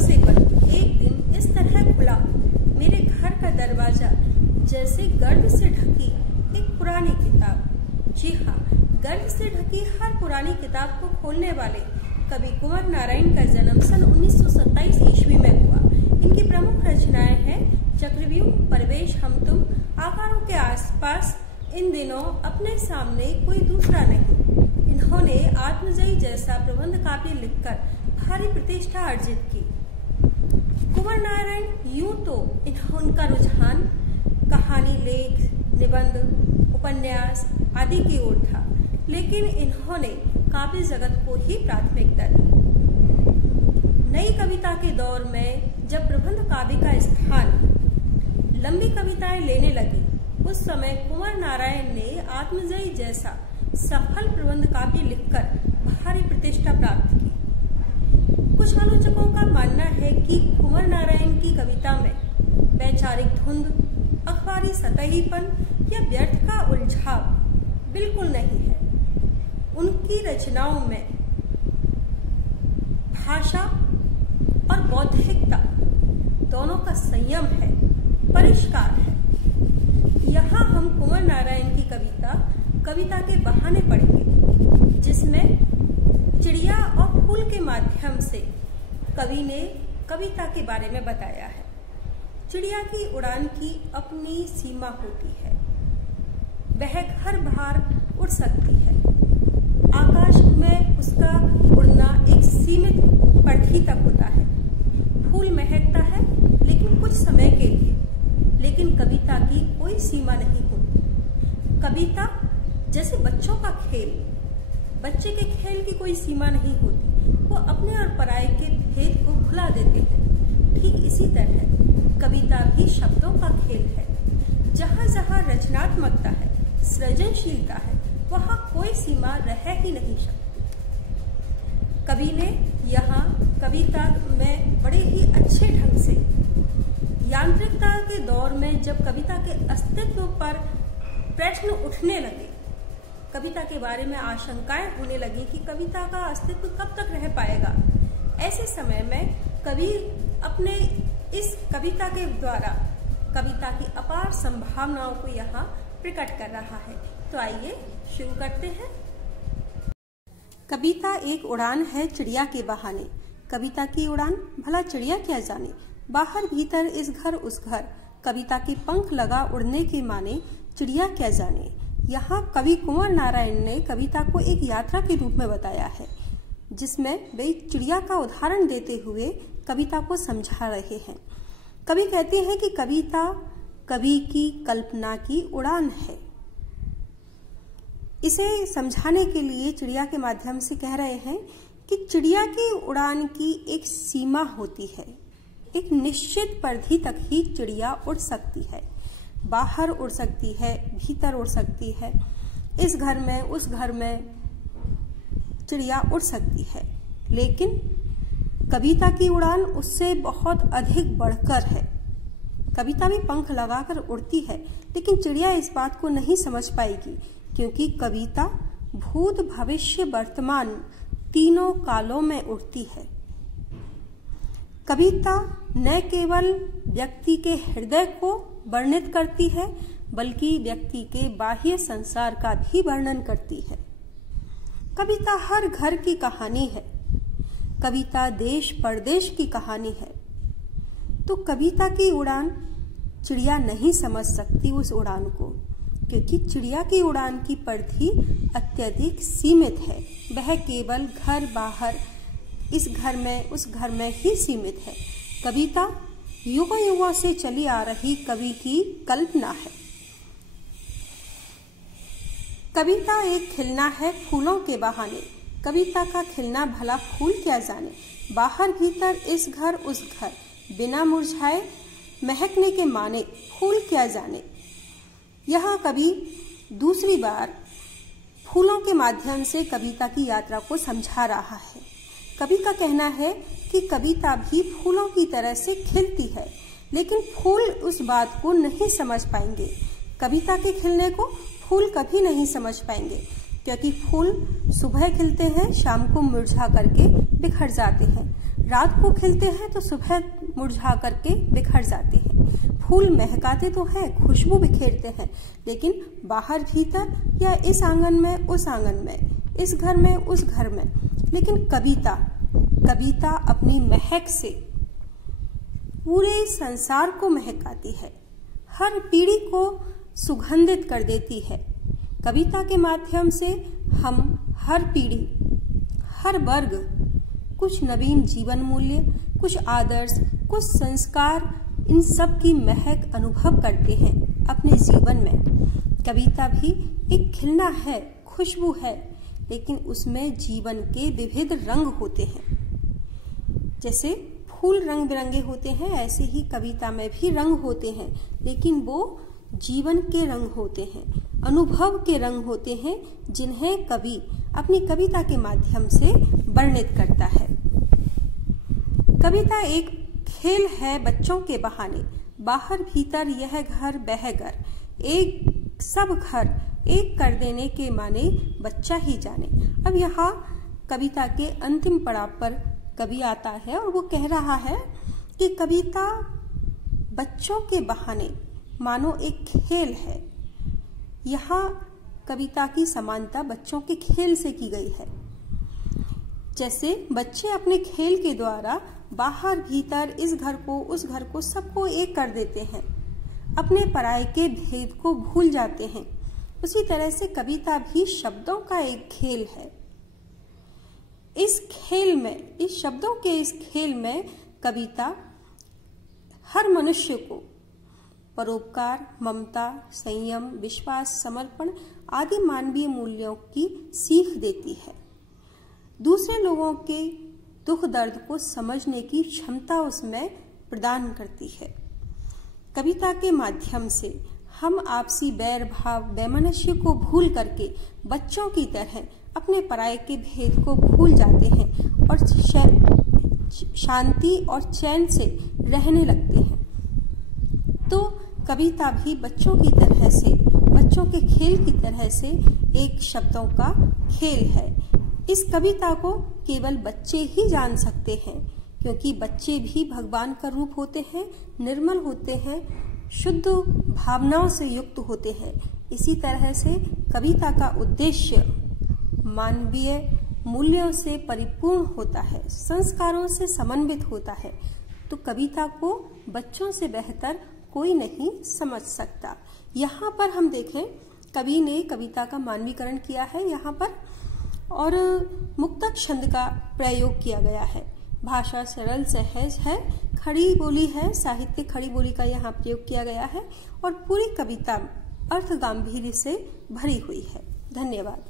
से बंद। एक दिन इस तरह खुला मेरे घर का दरवाजा, जैसे गर्द से ढकी एक पुरानी किताब। जी हाँ, गर्द से ढकी हर पुरानी किताब को खोलने वाले कवि कुंवर नारायण का जन्म सन 1927 ईस्वी में हुआ। इनकी प्रमुख रचनाएं हैं चक्रव्यूह, परिवेश, हम तुम, आकारों के आसपास, इन दिनों, अपने सामने, कोई दूसरा नहीं। इन्होंने आत्मजयी जैसा प्रबंध काव्य लिखकर भारी प्रतिष्ठा अर्जित की। कुंवर नारायण यूं तो उनका रुझान कहानी, लेख, निबंध, उपन्यास आदि की ओर था, लेकिन इन्होंने काव्य जगत को ही प्राथमिकता दी। नई कविता के दौर में जब प्रबंध काव्य का स्थान लंबी कविताएं लेने लगी, उस समय कुंवर नारायण ने आत्मजयी जैसा सफल प्रबंध काव्य लिखकर भारी प्रतिष्ठा प्राप्त की। कुछ आलोचकों का मानना है कि कुंवर नारायण की कविता में वैचारिक धुंध, अखबारी सतहीपन या व्यर्थ का उलझाव बिल्कुल नहीं है। उनकी रचनाओं में भाषा और बौद्धिकता दोनों का संयम है, परिष्कार है। यहाँ हम कुंवर नारायण की कविता के बहाने पढ़ेंगे, जिसमें चिड़िया और फूल के माध्यम से कवि ने कविता के बारे में बताया है। चिड़िया की उड़ान की अपनी सीमा होती है, वह घर बाहर उड़ सकती है। आकाश में उसका उड़ना एक सीमित परिधि तक होता है। फूल महकता है, लेकिन कुछ समय के लिए। लेकिन कविता की कोई सीमा नहीं होती। कविता जैसे बच्चों का खेल, बच्चे के खेल की कोई सीमा नहीं होती। वो अपने और पराये के भेद को भुला देते हैं। ठीक इसी तरह कविता भी शब्दों का खेल है। जहाँ जहाँ रचनात्मकता है, सृजनशीलता है, वहाँ कोई सीमा रह ही नहीं सकती। कवि ने यहाँ कविता में बड़े ही अच्छे ढंग से, यांत्रिकता के दौर में जब कविता के अस्तित्व पर प्रश्न उठने लगे, कविता के बारे में आशंकाएं होने लगी कि कविता का अस्तित्व कब तक रह पाएगा, ऐसे समय में कवि अपने इस कविता के द्वारा कविता की अपार संभावनाओं को यहाँ प्रकट कर रहा है। तो आइए शुरू करते हैं। कविता एक उड़ान है चिड़िया के बहाने। कविता की उड़ान भला चिड़िया क्या जाने, बाहर भीतर इस घर उस घर, कविता के पंख लगा उड़ने के माने, चिड़िया क्या जाने। यहाँ कवि कुंवर नारायण ने कविता को एक यात्रा के रूप में बताया है, जिसमें वे चिड़िया का उदाहरण देते हुए कविता को समझा रहे हैं। कवि कहते हैं कि कविता कवि की कल्पना की उड़ान है। इसे समझाने के लिए चिड़िया के माध्यम से कह रहे हैं कि चिड़िया की उड़ान की एक सीमा होती है। एक निश्चित परिधि तक ही चिड़िया उड़ सकती है। बाहर उड़ सकती है, भीतर उड़ सकती है, इस घर में उस घर में चिड़िया उड़ सकती है। लेकिन कविता की उड़ान उससे बहुत अधिक बढ़कर है। कविता भी पंख लगाकर उड़ती है, लेकिन चिड़िया इस बात को नहीं समझ पाएगी, क्योंकि कविता भूत, भविष्य, वर्तमान तीनों कालों में उड़ती है। कविता न केवल व्यक्ति के हृदय को वर्णित करती है, बल्कि व्यक्ति के बाह्य संसार का भी वर्णन करती है। कविता हर घर की कहानी है। कविता देश परदेश की कहानी है। तो कविता की उड़ान चिड़िया नहीं समझ सकती उस उड़ान को, क्योंकि चिड़िया की उड़ान की परिधि अत्यधिक सीमित है। वह केवल घर बाहर, इस घर में उस घर में ही सीमित है। कविता युगों युगों से चली आ रही कवि की कल्पना है। कविता एक खिलना है फूलों के बहाने। कविता का खिलना भला फूल क्या जाने, बाहर भीतर इस घर उस घर, बिना मुरझाए महकने के माने, फूल क्या जाने। यहाँ कवि दूसरी बार फूलों के माध्यम से कविता की यात्रा को समझा रहा है। कवि का कहना है कि कविता भी फूलों की तरह से खिलती है, लेकिन फूल उस बात को नहीं समझ पाएंगे। कविता के खिलने को फूल कभी नहीं समझ पाएंगे, क्योंकि फूल सुबह खिलते हैं, शाम को मुरझा करके बिखर जाते हैं। रात को खिलते हैं तो सुबह मुरझा करके बिखर जाते हैं। फूल महकाते तो हैं, खुशबू बिखेरते हैं, लेकिन बाहर भीतर या इस आंगन में उस आंगन में, इस घर में उस घर में। लेकिन कविता अपनी महक से पूरे संसार को महकाती है, हर पीढ़ी को सुगंधित कर देती है। कविता के माध्यम से हम हर पीढ़ी, हर वर्ग कुछ नवीन जीवन मूल्य, कुछ आदर्श, कुछ संस्कार, इन सब की महक अनुभव करते हैं अपने जीवन में। कविता भी एक खिलना है, खुशबू है, लेकिन उसमें जीवन के विविध रंग होते हैं। जैसे फूल रंग बिरंगे होते हैं, ऐसे ही कविता में भी रंग होते हैं, लेकिन वो जीवन के रंग होते हैं, अनुभव के रंग होते हैं, जिन्हें कवि अपनी कविता के माध्यम से वर्णित करता है। कविता एक खेल है बच्चों के बहाने, बाहर भीतर यह घर वह घर, एक सब घर एक कर देने के माने बच्चा ही जाने। अब यहाँ कविता के अंतिम पड़ाव पर कवि आता है और वो कह रहा है कि कविता बच्चों के बहाने मानो एक खेल है। यहाँ कविता की समानता बच्चों के खेल से की गई है। जैसे बच्चे अपने खेल के द्वारा बाहर भीतर, इस घर को उस घर को, सबको एक कर देते हैं, अपने पराये के भेद को भूल जाते हैं। उसी तरह से कविता भी शब्दों का एक खेल है। इस खेल में, इस शब्दों के इस खेल में कविता हर मनुष्य को परोपकार, ममता, संयम, विश्वास, समर्पण आदि मानवीय मूल्यों की सीख देती है। दूसरे लोगों के दुख दर्द को समझने की क्षमता उसमें प्रदान करती है। कविता के माध्यम से हम आपसी बैर भाव, वैमनस्य को भूल करके बच्चों की तरह अपने पराये के भेद को भूल जाते हैं और शांति और चैन से रहने लगते हैं। तो कविता भी बच्चों की तरह से, बच्चों के खेल की तरह से एक शब्दों का खेल है। इस कविता को केवल बच्चे ही जान सकते हैं, क्योंकि बच्चे भी भगवान का रूप होते हैं, निर्मल होते हैं, शुद्ध भावनाओं से युक्त होते हैं। इसी तरह से कविता का उद्देश्य मानवीय मूल्यों से परिपूर्ण होता है, संस्कारों से समन्वित होता है। तो कविता को बच्चों से बेहतर कोई नहीं समझ सकता। यहाँ पर हम देखें, कवि ने कविता का मानवीकरण किया है यहाँ पर, और मुक्तक छंद का प्रयोग किया गया है। भाषा सरल सहज है, खड़ी बोली है, साहित्य खड़ी बोली का यहाँ प्रयोग किया गया है, और पूरी कविता अर्थ गांभीर्य से भरी हुई है। धन्यवाद।